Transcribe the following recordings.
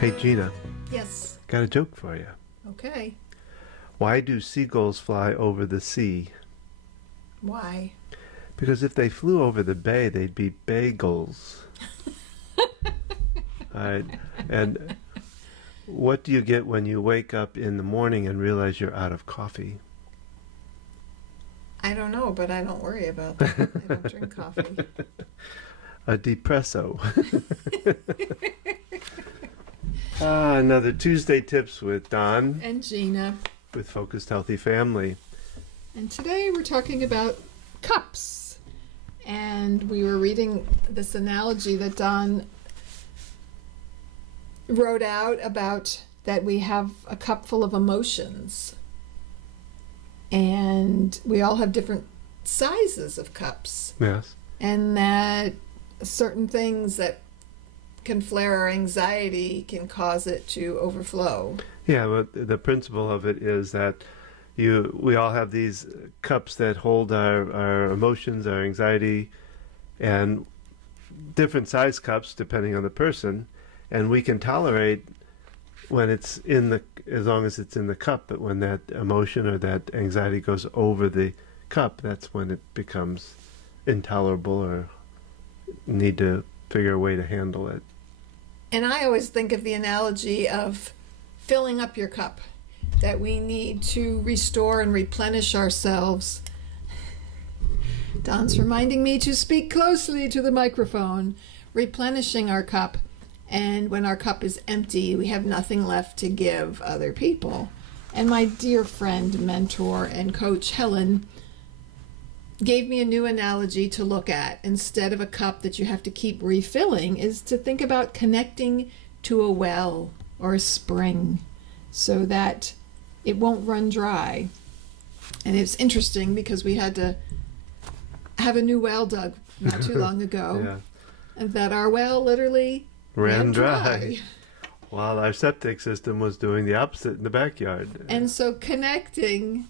Hey Gina, Yes. got a joke for you. Okay. Why do seagulls fly over the sea? Why? Because if they flew over the bay, they'd be bagels. Alright, and what do you get when you wake up in the morning and realize you're out of coffee? I don't know, but I don't worry about that. I don't drink coffee. A depresso. Another Tuesday Tips with Don And Gina. with Focused Healthy Family. And today we're talking about cups. And we were reading this analogy that Don wrote out about that we have a cup full of emotions. And we all have different sizes of cups. Yes. And that certain things that can flare our anxiety can cause it to overflow. Yeah, but the principle of it is that we all have these cups that hold our emotions, our anxiety, and different size cups depending on the person, and we can tolerate when it's as long as it's in the cup, but when that emotion or that anxiety goes over the cup, that's when it becomes intolerable or need to figure a way to handle it. And I always think of the analogy of filling up your cup, that we need to restore and replenish ourselves. Don's reminding me to speak closely to the microphone, replenishing our cup. And when our cup is empty, we have nothing left to give other people. And my dear friend, mentor, and coach, Helen, gave me a new analogy to look at. Instead of a cup that you have to keep refilling, is to think about connecting to a well or a spring so that it won't run dry. And it's interesting because we had to have a new well dug not too long ago. Yeah. And that our well literally Ran dry. While our septic system was doing the opposite in the backyard. And so connecting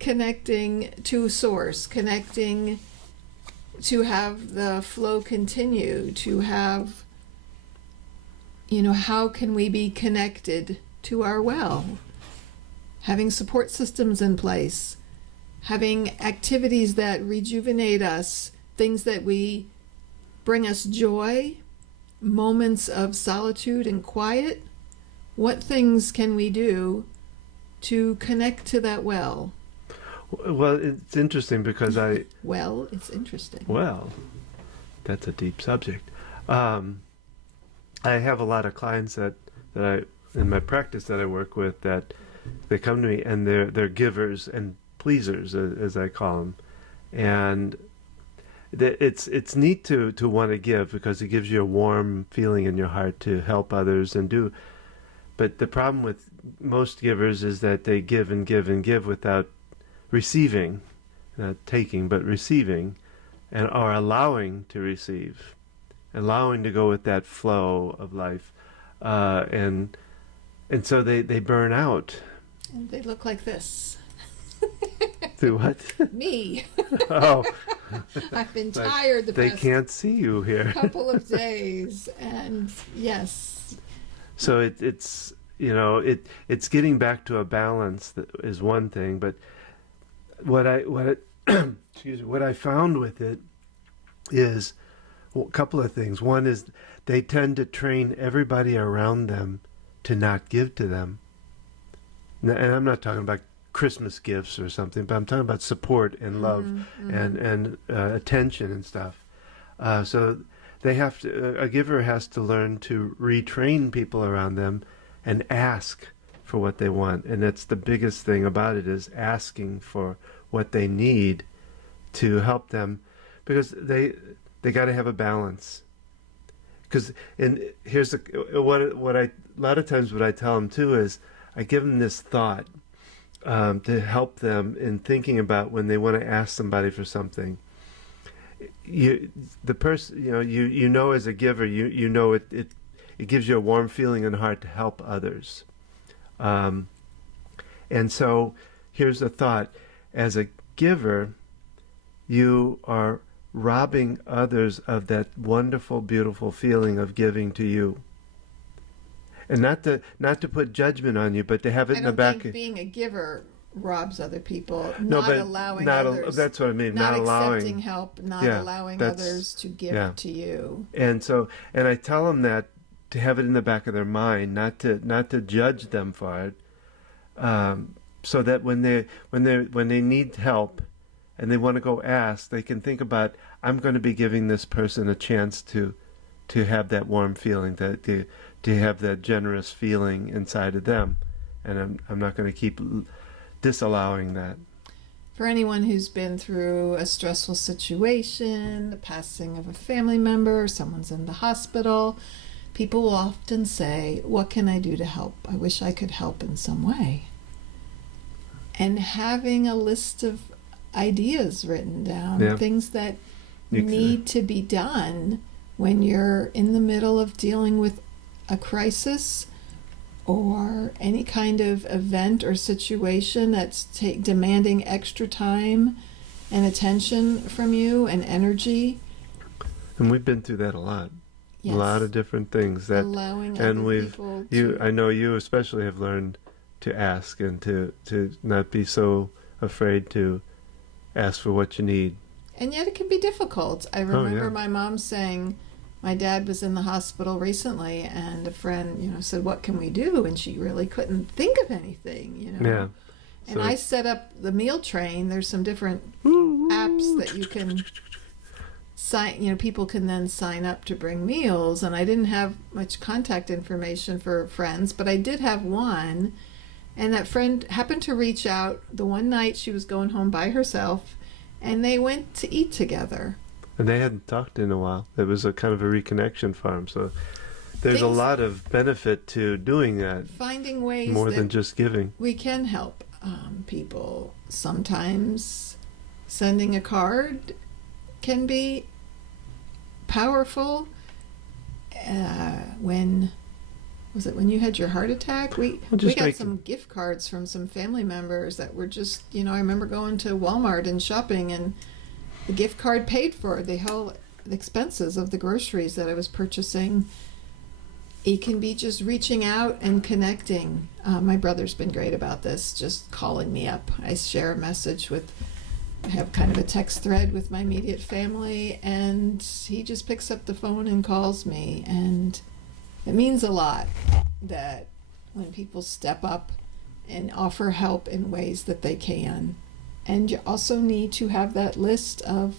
to source, connecting to have the flow continue, to have, how can we be connected to our well? Having support systems in place, having activities that rejuvenate us, things that bring us joy, moments of solitude and quiet. What things can we do to connect to that well? Well, it's interesting because Well, it's interesting. Well, that's a deep subject. I have a lot of clients that I, in my practice that I work with, that they come to me and they're givers and pleasers, as I call them. And it's neat to want to give because it gives you a warm feeling in your heart to help others and do. But the problem with most givers is that they give and give and give without receiving, not taking, but receiving, and are allowing to receive, allowing to go with that flow of life, and so they burn out. And they look like this. Through what? Me. Oh, I've been tired the they past can't see you here. couple of days, and yes. So it's getting back to a balance that is one thing, but what I found with it is a couple of things. One is they tend to train everybody around them to not give to them. And I'm not talking about Christmas gifts or something, but I'm talking about support and love and attention and stuff. So they have to. A giver has to learn to retrain people around them and ask for what they want, and that's the biggest thing about it, is asking for what they need to help them, because they got to have a balance. Because here's what I a lot of times what I tell them too is I give them this thought to help them in thinking about when they want to ask somebody for something. The person as a giver, it gives you a warm feeling in the heart to help others. And so here's the thought. As a giver, you are robbing others of that wonderful, beautiful feeling of giving to you. and not to put judgment on you, but to have it I in the don't back. think being a giver robs other people. No, Not but allowing not others. that's what I mean. Not Not allowing. accepting help. Not Yeah, allowing that's- others to give yeah. to you. And so, and I tell them that to have it in the back of their mind, not to judge them for it, so that when they need help, and they want to go ask, they can think about, I'm going to be giving this person a chance to have that warm feeling, to have that generous feeling inside of them, and I'm not going to keep disallowing that. For anyone who's been through a stressful situation, the passing of a family member, someone's in the hospital, people will often say, what can I do to help? I wish I could help in some way. And having a list of ideas written down, Yeah. things that You need to be done when you're in the middle of dealing with a crisis or any kind of event or situation that's demanding extra time and attention from you and energy. And we've been through that a lot. Yes. A lot of different things that, Allowing and other we've people you. to, I know you especially have learned to ask and to not be so afraid to ask for what you need. and yet it can be difficult. I remember yeah. my mom saying, my dad was in the hospital recently, and a friend, said, "What can we do?" And she really couldn't think of anything, Yeah. And So- I set up the meal train. There's some different apps that you can sign. People can then sign up to bring meals. And I didn't have much contact information for friends, but I did have one. And that friend happened to reach out the one night she was going home by herself, and they went to eat together. And they hadn't talked in a while. It was a kind of a reconnection for them. So there's a Things- lot of benefit to doing that, Finding ways more that than just giving. we can help people. Sometimes sending a card can be powerful. When when you had your heart attack? We just got make- some gift cards from some family members that were just, I remember going to Walmart and shopping, and the gift card paid for the whole expenses of the groceries that I was purchasing. It can be just reaching out and connecting. My brother's been great about this, just calling me up. I share a message I have kind of a text thread with my immediate family, and he just picks up the phone and calls me. And it means a lot that when people step up and offer help in ways that they can. And you also need to have that list of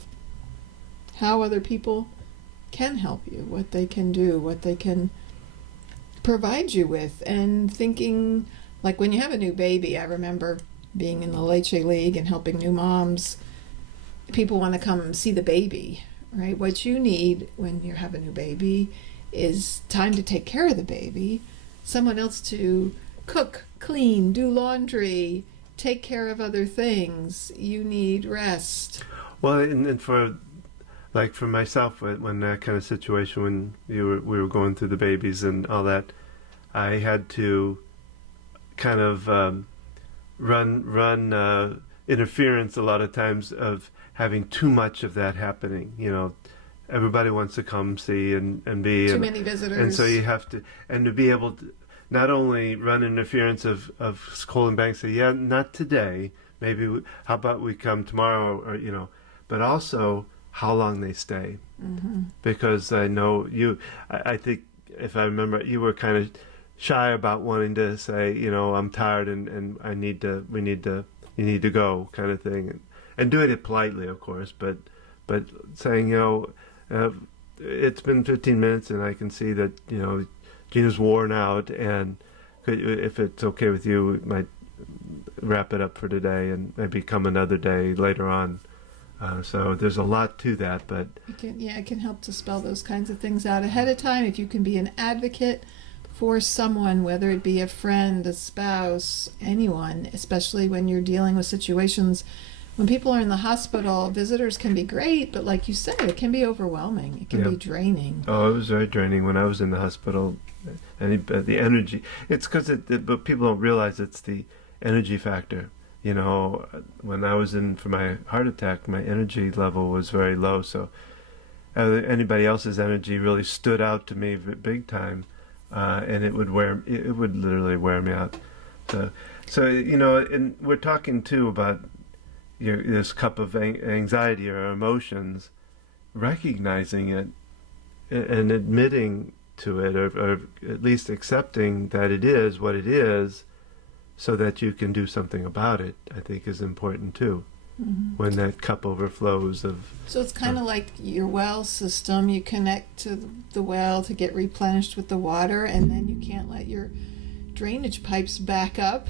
how other people can help you, what they can do, what they can provide you with. And thinking, like when you have a new baby, I remember being in the Leche League and helping new moms. People want to come see the baby, right? What you need when you have a new baby is time to take care of the baby, someone else to cook, clean, do laundry, take care of other things. You need rest. Well, and for myself, when that kind of situation, when we were going through the babies and all that, I had to kind of run interference a lot of times of having too much of that happening. Everybody wants to come see and be Too many visitors. and so you have to, and to be able to not only run interference of holding back, say, yeah, not today, maybe how about we come tomorrow, or but also how long they stay. Mm-hmm. Because I know I think if I remember, you were kind of shy about wanting to say, I'm tired and you need to go, kind of thing, and doing it politely, of course, but saying, it's been 15 minutes and I can see that, Gina's worn out, and if it's okay with you, we might wrap it up for today and maybe come another day later on. So there's a lot to that, but It can help to spell those kinds of things out ahead of time. If you can be an advocate for someone, whether it be a friend, a spouse, anyone, especially when you're dealing with situations when people are in the hospital, visitors can be great, but like you said, it can be overwhelming. It can be draining. Oh, it was very draining when I was in the hospital. And the energy, it's because but people don't realize it's the energy factor. When I was in for my heart attack, my energy level was very low. So anybody else's energy really stood out to me big time. and it would literally wear me out. So and we're talking too about this cup of anxiety or emotions, recognizing it and admitting to it, or at least accepting that it is what it is, so that you can do something about it, I think is important too. Mm-hmm. When that cup overflows So it's kind of like your well system. You connect to the well to get replenished with the water, and then you can't let your drainage pipes back up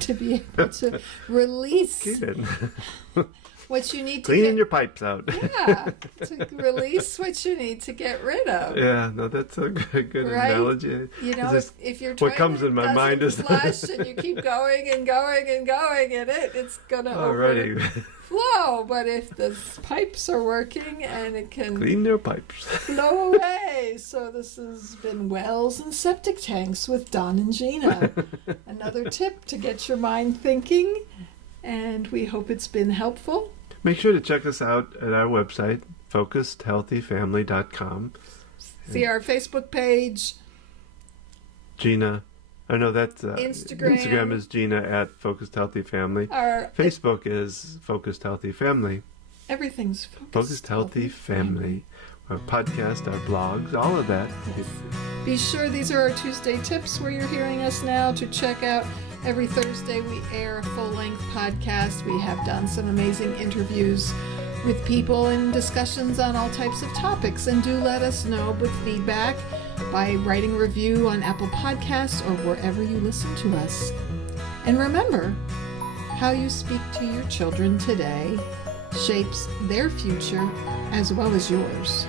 to be able to release what you need to cleaning your pipes out. Yeah, to release what you need to get rid of. Yeah, no, that's a good analogy. If you're trying what comes in my mind is flush and you keep going and going and going, and it's gonna overflow. But if the pipes are working and it can clean your pipes, flow away. So this has been Wells and Septic Tanks with Don and Gina. Another tip to get your mind thinking, and we hope it's been helpful. Make sure to check us out at our website, focusedhealthyfamily.com. See our Facebook page. Gina. Oh, no, that's Instagram. Instagram is Gina at Focused Healthy Family. Our Facebook is Focused Healthy Family. Everything's Focused Healthy Family. Our podcast, our blogs, all of that. Be sure these are our Tuesday tips where you're hearing us now to check out. Every Thursday we air a full-length podcast. We have done some amazing interviews with people and discussions on all types of topics. And do let us know with feedback by writing a review on Apple Podcasts or wherever you listen to us. And remember, how you speak to your children today shapes their future as well as yours.